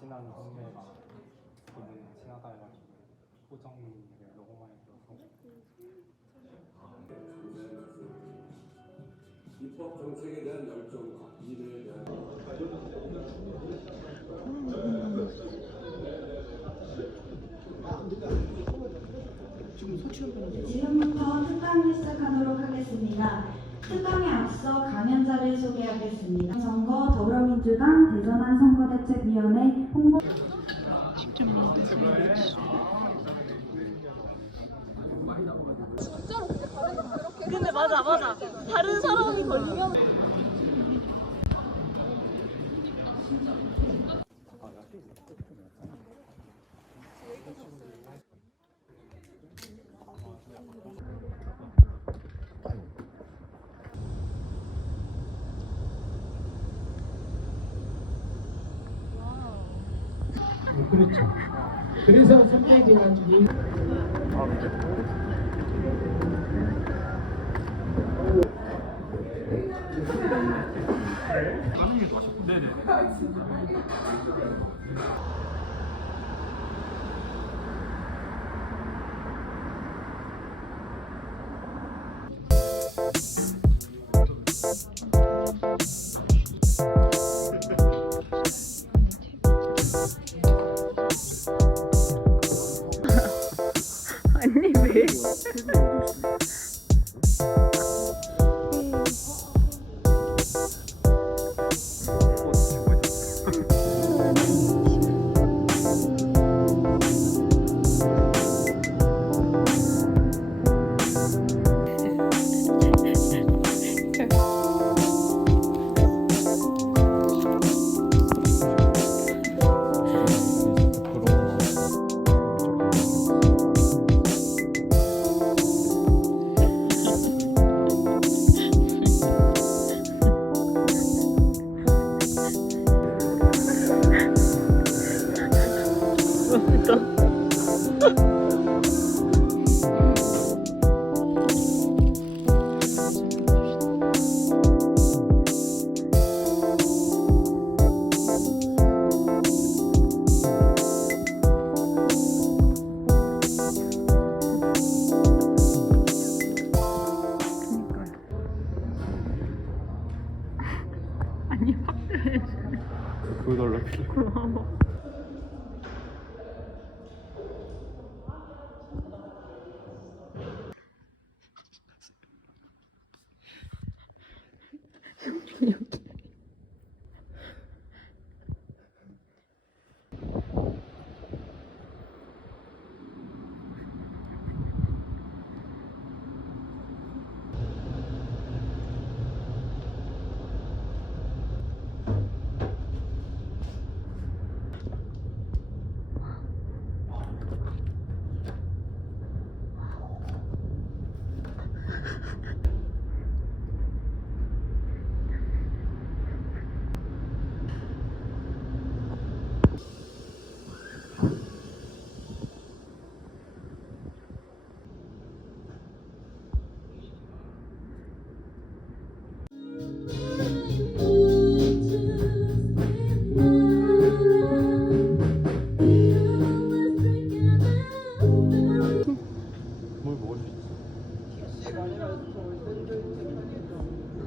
지난 동네가 지나가가지고 호정이를 너무 많이 들어서 입법 정책에 대한 열정과 미래에 대한 지금부터 특강을 시작하도록 하겠습니다. 특강에 앞서 강연자를 소개하겠습니다. 선거 더불어민주당 대전환 선거대책위원회 홍보 근데 맞아 다른 사람이 걸리면 그렇죠. 그래서 선택해가지고 다른 게 마셨고 네네 아니 왜? 아니 확대 그걸로 고마워. 여기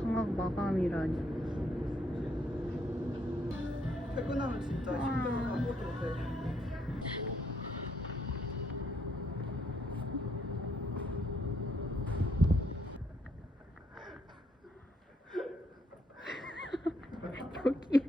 방학 마감이라니. 퇴근하면 진짜 힘들어서 아무것도 못해. 여기.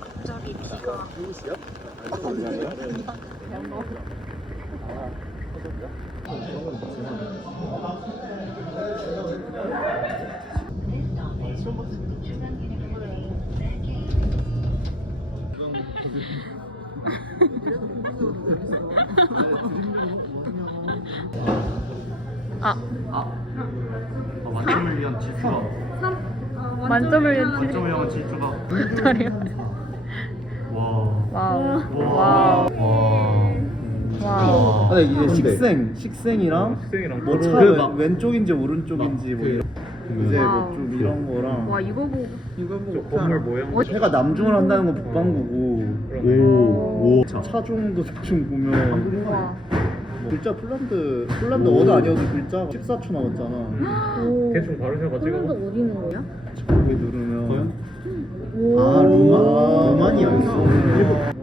갑자기 비가. 만점을 위한 질주다. 만점을 위한 만점을 향한 질주다. 와. 와우. 와. 와우. 근데 이제 식생이랑 식생이랑 뭐 뭐를- 차 그 막- 왼쪽인지 오른쪽인지 뭐 이런 이제 뭐 좀 이런 거랑 와 이거 보고. 건물 모양. 해가 남중을 한다는 건 북반구고 오. 차종도 대충 보면 와. 글자 폴란드 워드 아니어도 글자가 14초 나왔잖아. 오. 대충 바르셔가지고. 폴란드 어디 있는 거야? 거기 누르면 오. 로마니아 있어.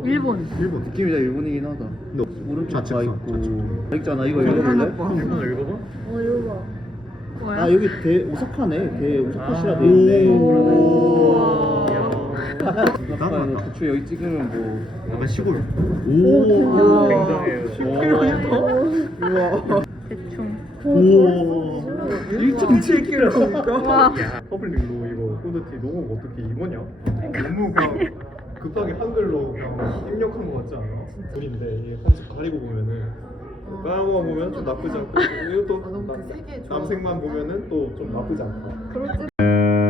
일본. 일본 느낌이 다 일본이긴 하다. 근데 오른쪽 다 있고 있잖아. 이거 읽어볼래? 일본어 읽어봐. 어 이거 봐. 뭐야? 아 여기 오사카네. 오사카시라 돼 있네. 오. 오사카 대충 여기 찍으면 뭐 약간 시골. 오. 굉장해요. 우와. 대충. 오. 1.7km. 와. 야, 퍼블릭로 이거 코드티 로고가 어떻게 이거냐? 너무 그냥 급하게 한글로 그냥 입력한 거 같지 않아? 둘인데 이게 한쪽 가리고 보면은 까만 거 보면 좀 나쁘지 않고 이것도 남색만 보면은 또 좀 나쁘지 않다.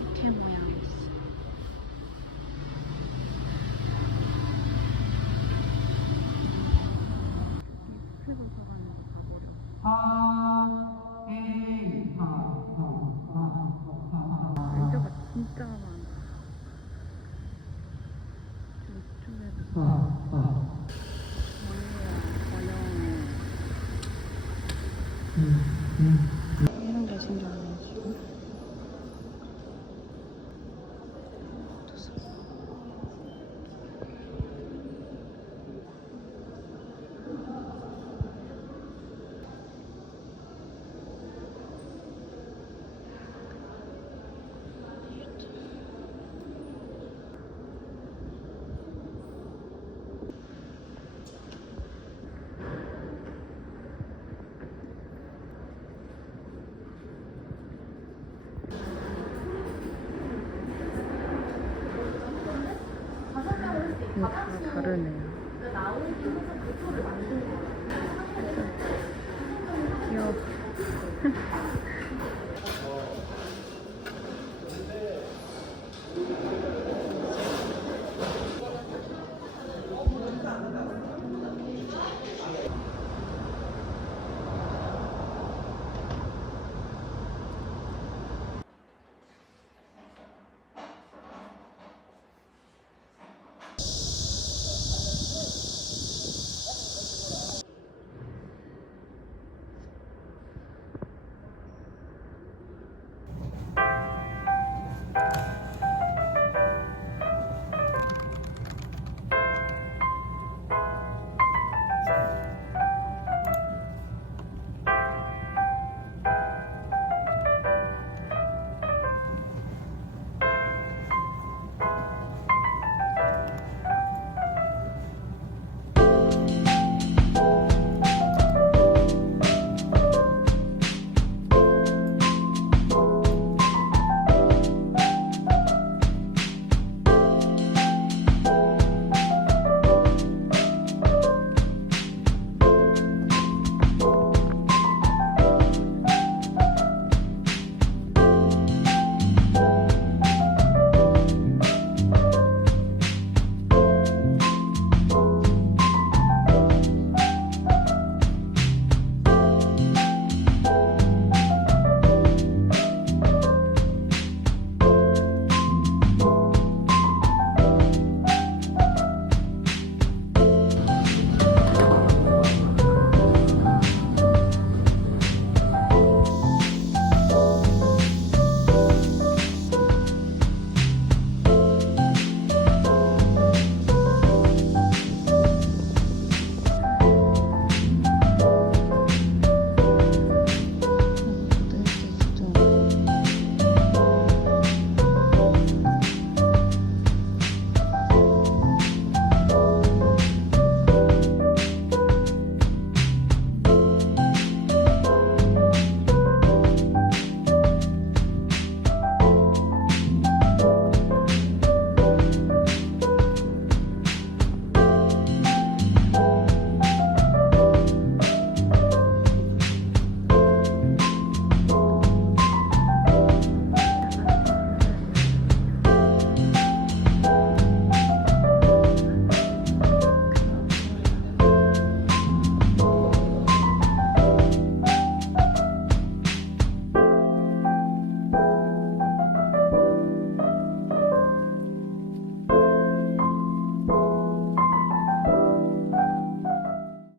이렇게 모양 있어. 회로 들어가는 거 가버려. 글자가 진짜 많아. 이쪽에도 이런 게 생겼네 지금. 이거 다 다르네요. 귀여워.